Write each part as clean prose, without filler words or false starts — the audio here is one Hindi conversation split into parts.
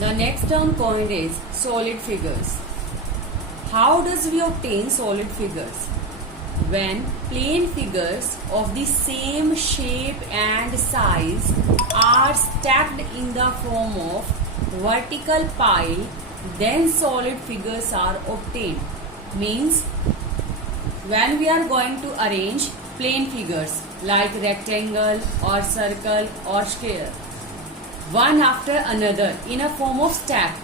The next term coined is solid figures. How does we obtain solid figures? When plane figures of the same shape and size are stacked in the form of vertical pile, then solid figures are obtained. Means when we are going to arrange plane figures like rectangle or circle or square, one after another in a form of stack,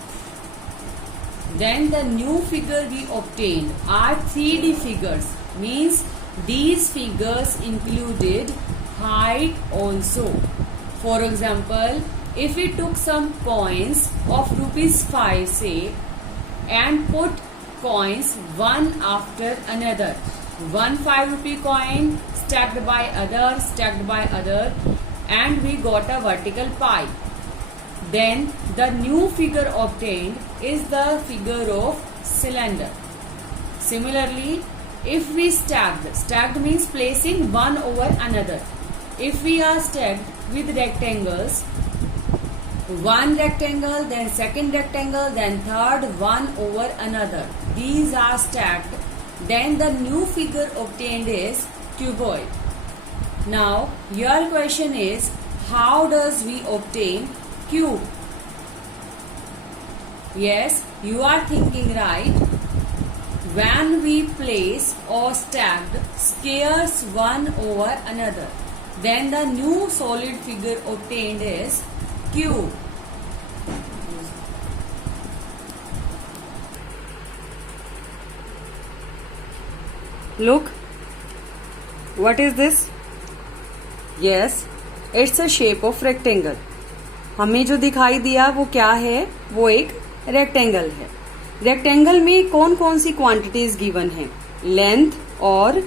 then the new figure we obtained are 3D figures. Means these figures included height also. For example, if we took some coins of ₹5 say and put coins one after another, one ₹5 coin stacked by other, and we got a vertical pie, then the new figure obtained is the figure of cylinder. Similarly, if we stacked means placing one over another. If we are stacked with rectangles, one rectangle, then second rectangle, then third, one over another, these are stacked, then the new figure obtained is cuboid. Now your question is, how does we obtain cube? Yes, you are thinking right. When we place or stacked squares one over another, then the new solid figure obtained is cube. Look, what is this? Yes, it's a shape of rectangle. हमें जो दिखाई दिया वो क्या है? वो एक रेक्टेंगल है. रेक्टेंगल में कौन कौन सी क्वांटिटीज गिवन है? लेंथ और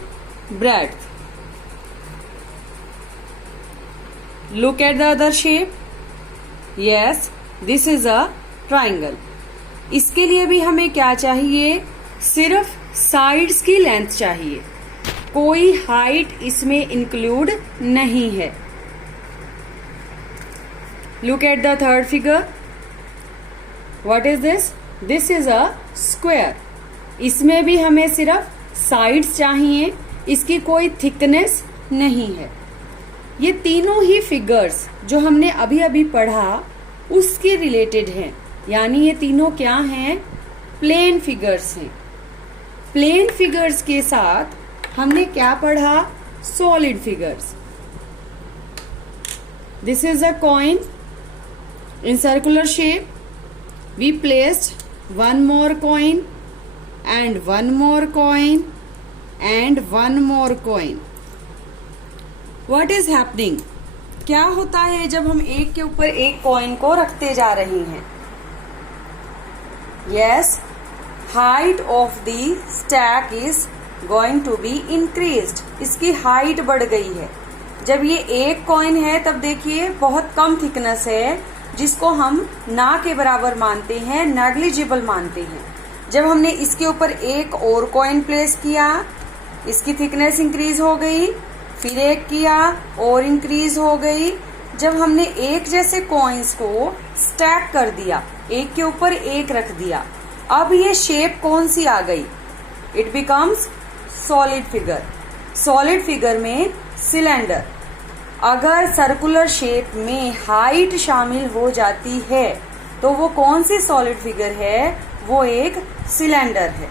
breadth. Look at the other shape. Yes, this is a triangle. इसके लिए भी हमें क्या चाहिए? सिर्फ साइड्स की लेंथ चाहिए. कोई हाइट इसमें इंक्लूड नहीं है. Look at the third figure. What is this? This is a square. इसमें भी हमें सिर्फ साइड्स चाहिए, इसकी कोई थिकनेस नहीं है. ये तीनों ही फिगर्स जो हमने अभी अभी पढ़ा उसके रिलेटेड हैं, यानी ये तीनों क्या हैं? प्लेन फिगर्स हैं. प्लेन फिगर्स के साथ हमने क्या पढ़ा? Solid figures. This is a coin in circular shape. We placed one more coin and one more coin and one more coin. What is happening? क्या होता है जब हम एक के ऊपर एक कॉइन को रखते जा रहे हैं? Yes, height of the stack is going to be increased. इसकी हाइट बढ़ गई है. जब ये एक कॉइन है तब देखिए बहुत कम थिकनेस है, जिसको हम ना के बराबर मानते हैं, नेग्लिजिबल मानते हैं. जब हमने इसके ऊपर एक और कॉइन प्लेस किया, इसकी थिकनेस इंक्रीज हो गई. फिर एक किया और इंक्रीज हो गई. जब हमने एक जैसे कॉइन्स को स्टैक कर दिया, एक के ऊपर एक रख दिया, अब ये शेप कौन सी आ गई? It becomes solid figure. Solid figure में सिलेंडर. अगर सर्कुलर शेप में हाइट शामिल हो जाती है तो वो कौन सी सॉलिड फिगर है? वो एक सिलेंडर है.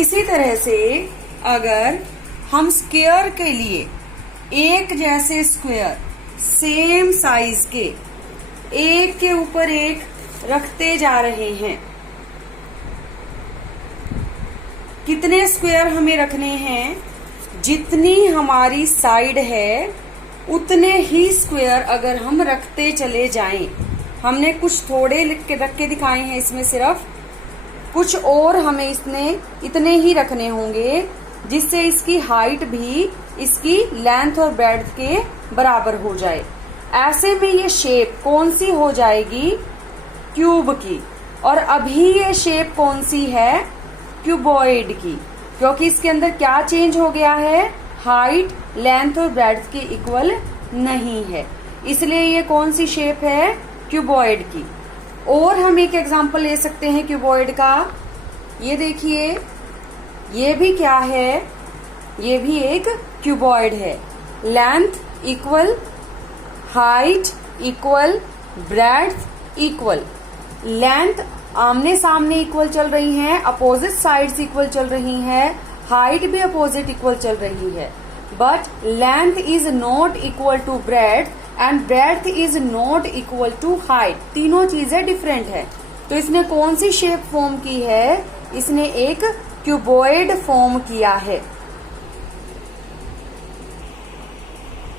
इसी तरह से अगर हम स्क्वायर के लिए एक जैसे स्क्वायर सेम साइज के एक के ऊपर एक रखते जा रहे हैं, कितने स्क्वायर हमें रखने हैं? जितनी हमारी साइड है उतने ही स्क्वायर अगर हम रखते चले जाएं. हमने कुछ थोड़े रख के दिखाए हैं इसमें, सिर्फ कुछ और हमें इतने ही रखने होंगे जिससे इसकी हाइट भी इसकी लेंथ और ब्रेड्थ के बराबर हो जाए. ऐसे में ये शेप कौन सी हो जाएगी? क्यूब की. और अभी ये शेप कौन सी है? क्यूबॉइड की. क्योंकि इसके अंदर क्या चेंज हो गया है? हाइट लेंथ और ब्रेड्थ के इक्वल नहीं है, इसलिए ये कौन सी शेप है? क्यूबॉइड की. और हम एक एग्जांपल ले सकते हैं क्यूबॉइड का। ये देखिए, ये भी क्या है, ये भी एक क्यूबॉइड है। Length equal, height equal, breadth equal. Length आमने सामने इक्वल चल रही हैं, अपोजिट साइड्स इक्वल चल रही हैं, हाइट भी अपोजिट इक्वल चल रही है। But length is not equal to breadth and breadth is not equal to height. तीनों चीजें डिफरेंट है। तो इसने कौन सी शेप फॉर्म की है? इसने एक क्यूबॉइड फॉर्म किया है।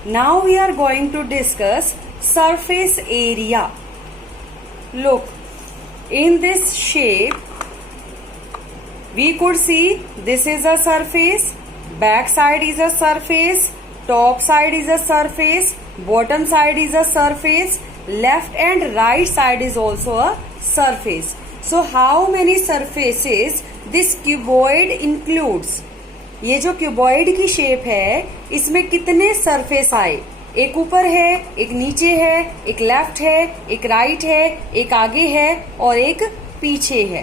Now we are going to discuss surface area. Look, in this shape we could see this is a surface, back side is a surface, top side is a surface, bottom side is a surface, left and right side is also a surface. So how many surfaces this cuboid includes? ये जो क्यूबॉइड की शेप है, इसमें कितने सरफेस आए? एक ऊपर है, एक नीचे है, एक लेफ्ट है, एक राइट है, एक आगे है और एक पीछे है।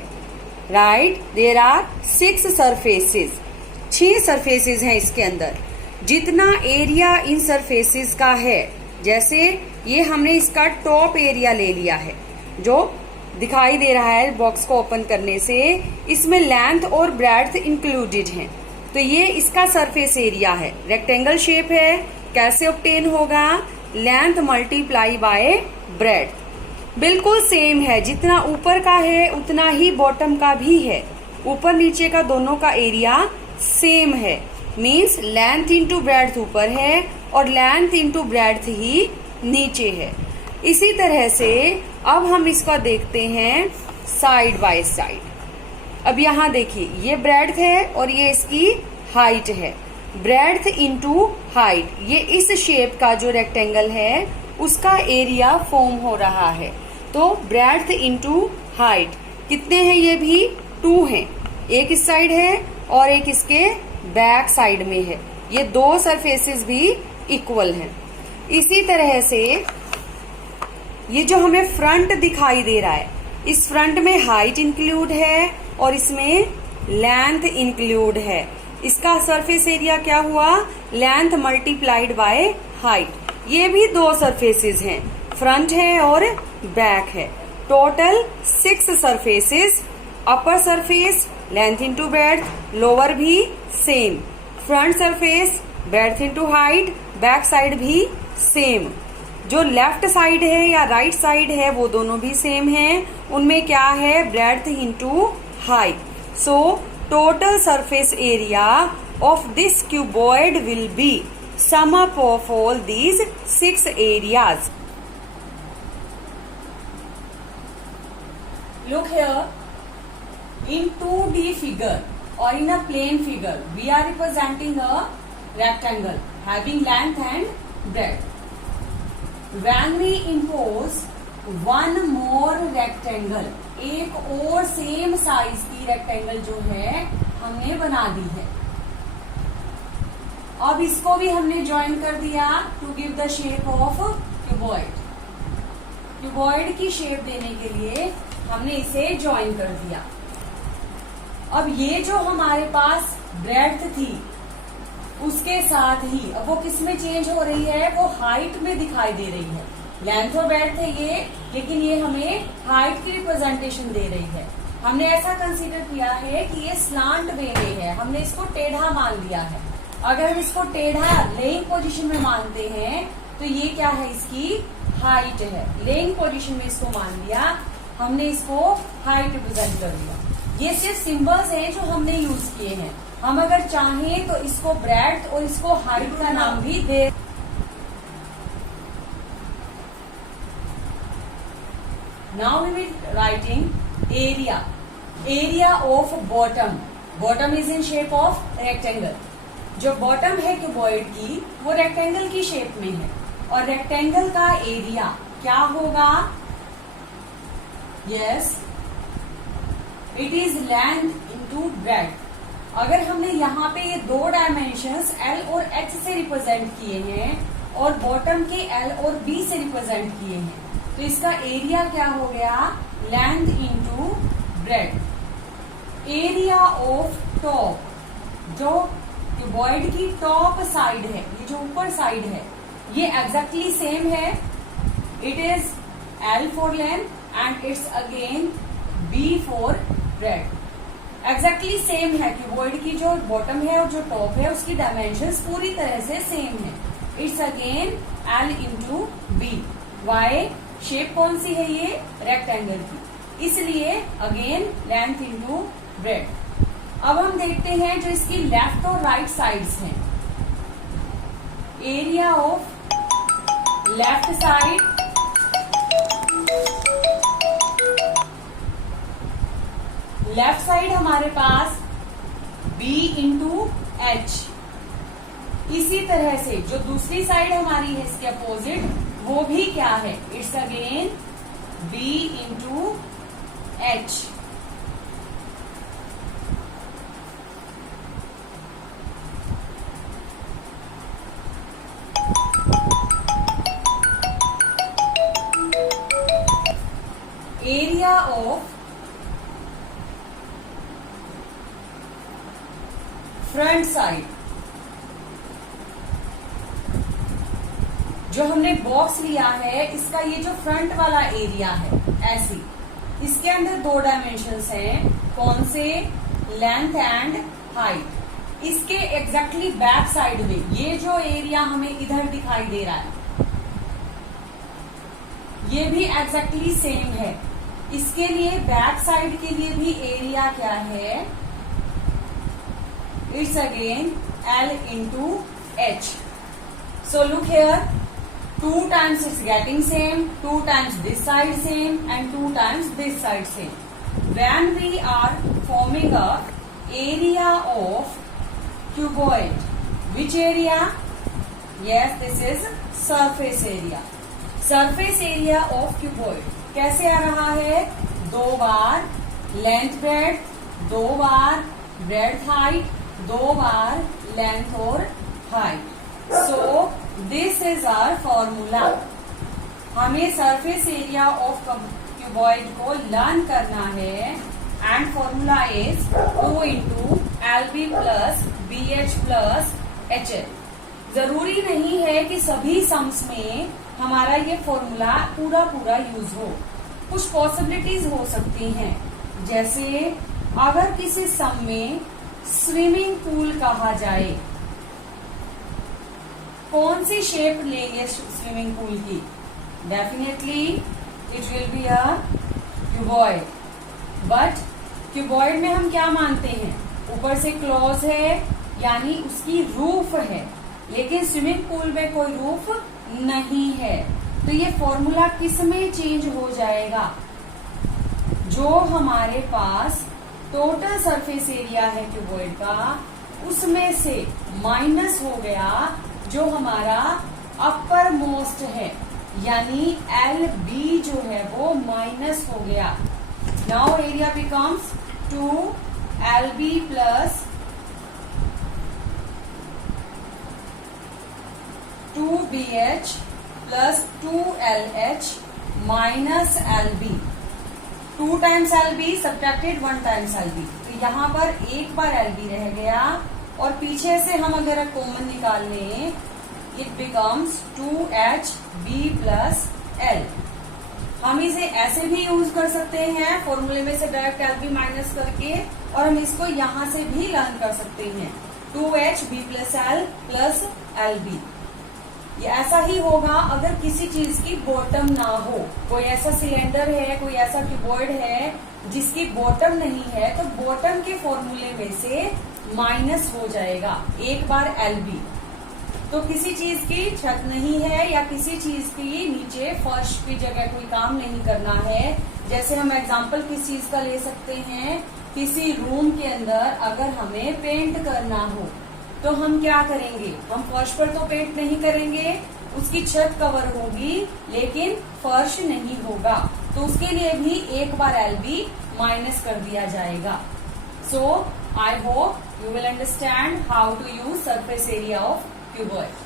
Right, there are 6 surfaces. 6 surfaces हैं इसके अंदर। जितना एरिया इन सरफेसेस का है, जैसे ये हमने इसका टॉप एरिया ले लिया है जो दिखाई दे रहा है बॉक्स को ओपन करने से, इसमें लेंथ और ब्रेड्थ इंक्लूडेड है। तो ये इसका सरफेस एरिया है। रेक्टेंगल शेप है, कैसे ऑब्टेन होगा? Length multiply by breadth. बिल्कुल सेम है, जितना ऊपर का है उतना ही बॉटम का भी है। ऊपर नीचे का दोनों का एरिया सेम है। मीन्स लेंथ इंटू ब्रेड्थ ऊपर है और लेंथ इंटू ब्रेड्थ ही नीचे है। इसी तरह से अब हम इसका देखते हैं साइड बाय साइड। अब यहाँ देखिए, ये ब्रेड्थ है और ये इसकी हाइट है। ब्रेड्थ इंटू हाइट, ये इस शेप का जो रेक्टेंगल है उसका एरिया फॉर्म हो रहा है। तो ब्रेड्थ इंटू हाइट कितने हैं? ये भी 2 हैं। एक इस साइड है और एक इसके बैक साइड में है। ये 2 सरफेसेस भी इक्वल हैं। इसी तरह से ये जो हमें फ्रंट दिखाई दे रहा है, इस फ्रंट में हाइट इंक्लूड है और इसमें लेंथ इंक्लूड है। इसका सरफेस एरिया क्या हुआ? Length multiplied by height. ये भी 2 सरफेसेस हैं, फ्रंट है और बैक है। Total 6 surfaces. Upper surface length into breadth, lower भी same. Front surface breadth into height, back side भी सेम। जो लेफ्ट साइड है या राइट साइड है वो दोनों भी सेम हैं। उनमें क्या है? Breadth into height. So total surface area of this cuboid will be sum up of all these 6 areas. Look here, in 2D figure or in a plane figure, we are representing a rectangle having length and breadth. When we impose one more rectangle, एक और सेम साइज की रेक्टेंगल जो है हमने बना दी है। अब इसको भी हमने ज्वाइन कर दिया to give the shape of cuboid. Cuboid की शेप देने के लिए हमने इसे ज्वाइन कर दिया। अब ये जो हमारे पास ब्रेड्थ थी उसके साथ ही अब वो किस में चेंज हो रही है? वो हाइट में दिखाई दे रही है। लेंथ और ब्रेड्थ है ये, लेकिन ये हमें हाइट की रिप्रेजेंटेशन दे रही है। हमने ऐसा कंसीडर किया है कि ये स्लांट वे में है, हमने इसको टेढ़ा मान लिया है। अगर हम इसको टेढ़ा लेइंग पोजीशन में मानते हैं तो ये क्या है? इसकी हाइट है। लेइंग पोजीशन में इसको मान लिया, हमने इसको हाइट रिप्रेजेंट कर दिया। ये सिर्फ सिंबल्स हैं जो हमने यूज किए हैं। हम अगर चाहें तो इसको ब्रेड्थ और इसको हाइट का नाम भी दे। Now we will writing area. Area of bottom. Bottom is in shape of rectangle. जो bottom है क्यूबॉइड की वो रेक्टेंगल की शेप में है और रेक्टेंगल का एरिया क्या होगा? Yes, it is length into breadth. अगर हमने यहाँ पे ये 2 डायमेंशंस L और H से रिप्रेजेंट किए हैं और बॉटम के L और B से रिप्रेजेंट किए हैं तो इसका एरिया क्या हो गया, length into breadth. Area of top, जो क्यूबॉइड की टॉप साइड है, ये जो ऊपर साइड है, ये एग्जैक्टली सेम है। It is L for length and it's again B for bread. Exactly same है, क्यूबॉइड की जो बॉटम है और जो टॉप है उसकी डायमेंशंस पूरी तरह से सेम है। It's again L into B। Why, shape कौन सी है ये, रेक्टेंगल की, इसलिए अगेन लेंथ इंटू ब्रेड। अब हम देखते हैं जो इसकी लेफ्ट और राइट साइड्स हैं। Area of left side, left side हमारे पास B इंटू एच। इसी तरह से जो दूसरी साइड हमारी है इसके अपोजिट, वो भी क्या है, it's again B into H. Area of front side, जो हमने बॉक्स लिया है इसका ये जो फ्रंट वाला एरिया है, ऐसी, इसके अंदर दो डायमेंशंस हैं, कौन से, लेंथ एंड हाइट। इसके एग्जैक्टली बैक साइड में ये जो एरिया हमें इधर दिखाई दे रहा है, ये भी एग्जैक्टली सेम है। इसके लिए बैक साइड के लिए भी एरिया क्या है, it's again L into H. So look here, 2 times it's getting same, 2 times this side same and 2 times this side same. When we are forming a area of cuboid, which area? Yes, this is surface area. Surface area of cuboid कैसे आ रहा है, 2 बार लेंथ ब्रेड, 2 बार ब्रेड हाइट, 2 बार लेंथ और height. So this is our formula. हमें सरफेस एरिया ऑफ क्यूबॉइड को लर्न करना है and formula is 2 into LB plus BH plus HL। जरूरी नहीं है कि सभी सम्स में हमारा ये फॉर्मूला पूरा पूरा यूज हो, कुछ पॉसिबिलिटीज हो सकती हैं। जैसे अगर किसी सम में स्विमिंग पूल कहा जाए, कौन सी शेप लेंगे स्विमिंग पूल की, definitely it will be a cuboid. But cuboid में हम क्या मानते हैं, ऊपर से क्लोज है यानी उसकी रूफ है, लेकिन स्विमिंग पूल में कोई रूफ नहीं है। तो ये फॉर्मूला किस में चेंज हो जाएगा, जो हमारे पास टोटल सरफेस एरिया है क्यूबॉइड का, उसमें से माइनस हो गया जो हमारा अपर मोस्ट है, यानी LB जो है वो माइनस हो गया। Now area becomes 2 LB plus 2BH plus 2LH minus LB। 2 times LB subtracted 1 times LB, तो यहाँ पर एक बार LB रह गया और पीछे से हम अगर कॉमन निकाल लें, it becomes 2HB plus L। हम इसे ऐसे भी यूज कर सकते हैं, फॉर्मूले में से डायरेक्ट LB माइनस करके, और हम इसको यहां से भी लर्न कर सकते हैं, 2HB plus L plus LB। ये ऐसा ही होगा अगर किसी चीज की बॉटम ना हो, कोई ऐसा सिलेंडर है, कोई ऐसा क्यूबॉइड है जिसकी बॉटम नहीं है, तो बॉटम के फॉर्मूले में से माइनस हो जाएगा एक बार LB। तो किसी चीज की छत नहीं है या किसी चीज की नीचे फर्श की जगह कोई काम नहीं करना है, जैसे हम एग्जांपल किस चीज का ले सकते हैं, किसी रूम के अंदर अगर हमें पेंट करना हो तो हम क्या करेंगे, हम फर्श पर तो पेंट नहीं करेंगे, उसकी छत कवर होगी लेकिन फर्श नहीं होगा, तो उसके लिए भी एक बार LB माइनस कर दिया जाएगा। So I hope you will understand how to use surface area of cuboid.